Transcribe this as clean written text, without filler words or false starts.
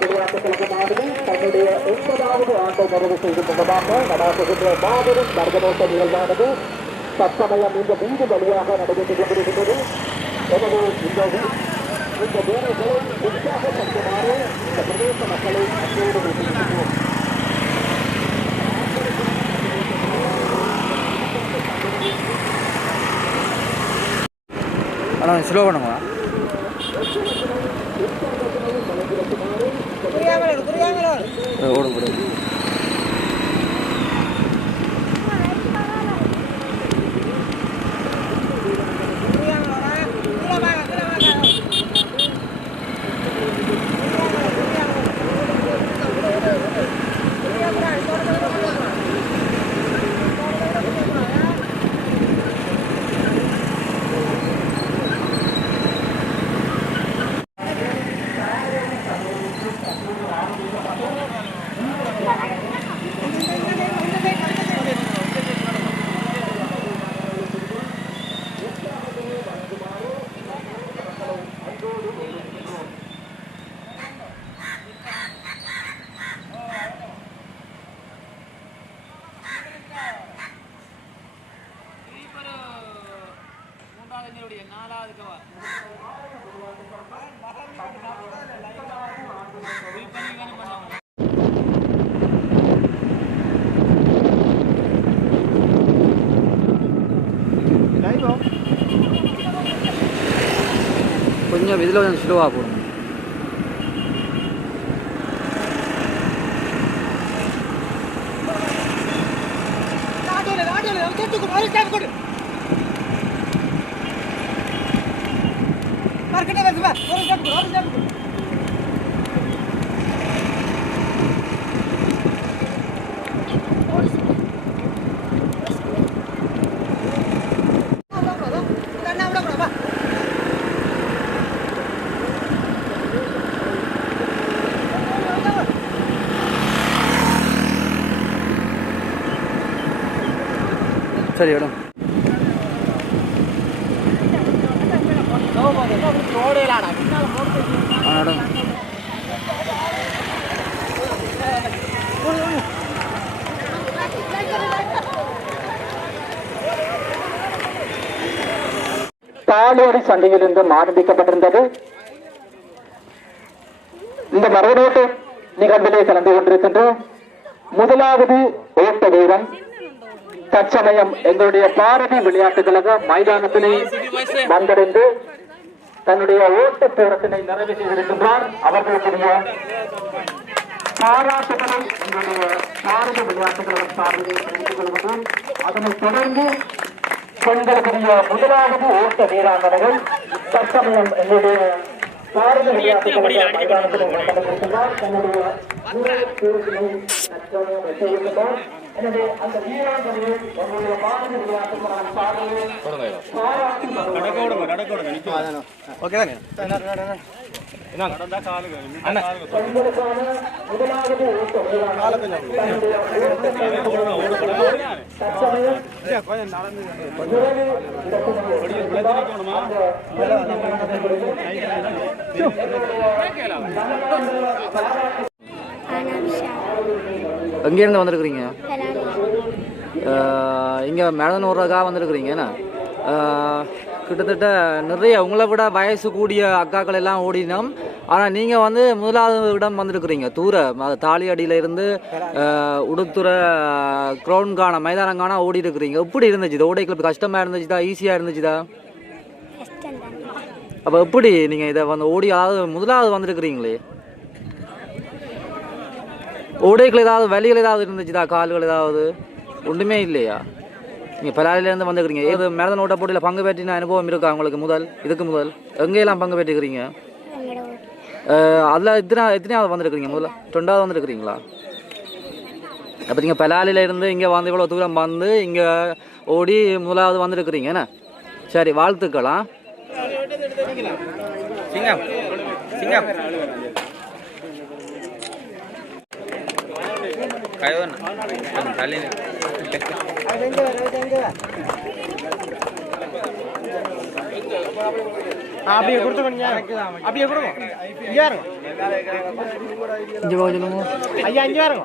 விளையாட்டுகளுக்கு மாதிரி தன்னுடைய 9வது ஆண்டை நிறைவு செய்து கொண்டதாக நடாத்துகின்ற மாபெரும் வர்க்கநோட்ட நிகழ்வானது தற்சமயம் இந்த வீடு வழியாக நடைபெற்றுக் கொண்டிருக்கின்றது. எனவே இந்த வீரர்களை உற்சாகப்படுத்துமாறு இந்த பிரதேச மக்களை அன்போடு வைத்திருக்கின்றோம். ஸ்லோ பண்ணுங்களா? ஓடும் ஓடும். கொஞ்சம் இதில் கொஞ்சம் ஸ்லோவாக போடுங்க. சரி இடம் தாளோடி சந்தையிலிருந்து ஆரம்பிக்கப்பட்டிருந்தது. இந்த மரபோட்டு நிகழ்விலே கலந்து கொண்டிருக்கின்ற முதலாவது ஓட்ட வீரன் தற்சமயம் எங்களுடைய பாரதி விளையாட்டுக் கழக மைதானத்திலே வந்தடைந்து தன்னுடைய ஓட்ட பேரத்தினை நிறைவு செய்திருக்கின்றார். அவர்களுக்குரிய பாராட்டுகளை எங்களுடைய பாரதி விளையாட்டுக் கழக சார்பிலே தெரிவித்துக் கொள்வது. அதனைத் தொடர்ந்து பெண்களுக்குரிய முதலாவது ஓட்ட வீராங்கனைகள் தற்சமயம் எங்களுடைய பாரதி விளையாட்டுக் கழக மைதானத்திலே வந்திருக்கின்றார். தன்னுடைய எனவே அந்த வீராங்கனையை எங்களுடைய பாரதி விளையாட்டுக் கழகம் சார்பிலே பாராட்டி பெண்களுக்கான முதலாவது ஓட்ட வீராங்கனை எங்கேருந்து வந்திருக்கிறீங்க? இங்கே மேடனூர்காக வந்திருக்கிறீங்க. என்ன கிட்டத்தட்ட நிறைய உங்களை விட வயசு கூடிய அக்காக்கள் எல்லாம் ஓடினோம். ஆனால் நீங்கள் வந்து முதலாவது இடம் வந்திருக்கிறீங்க. தூரம் தாலியடியில இருந்து உடுத்துறை கிரவுண்ட்கான மைதானங்கான ஓடி இருக்கிறீங்க. எப்படி இருந்துச்சு? இது ஓடைக்கு கஷ்டமாக இருந்துச்சுதா ஈஸியாக இருந்துச்சுதா? அப்போ எப்படி நீங்கள் இதை வந்து ஓடி அதாவது முதலாவது வந்திருக்கிறீங்களே, ஓடைகள் ஏதாவது வலிகள் ஏதாவது இருந்துச்சுதா? கால்கள் ஏதாவது ஒன்றுமே இல்லையா? நீங்கள் பலாலிலேருந்து வந்துக்கிறீங்க. ஏது மேரதன் ஓட்ட போட்டியில் பங்கு பெற்றின அனுபவம் இருக்கா உங்களுக்கு? இதுக்கு முதல் எங்கேயெல்லாம் பங்கு பெற்றுக்கிறீங்க? அதில் எத்தனையாவது வந்துருக்கிறீங்க? முதல்ல 2வது வந்துருக்கிறீங்களா? அப்போ நீங்கள் பலாலிலேருந்து இங்கே வந்து இவ்வளோ தூரம் வந்து இங்கே ஓடி முதலாவது வந்துருக்கிறீங்க. என்ன சரி, வாழ்த்துக்கலாம். சிங்கம் சிங்கம் அப்படியே கொடுத்துக்கோங்க அப்படியே கொடுங்க இங்கே இருங்க இங்கே போக சொல்லுங்க ஐயா இங்கே இருங்க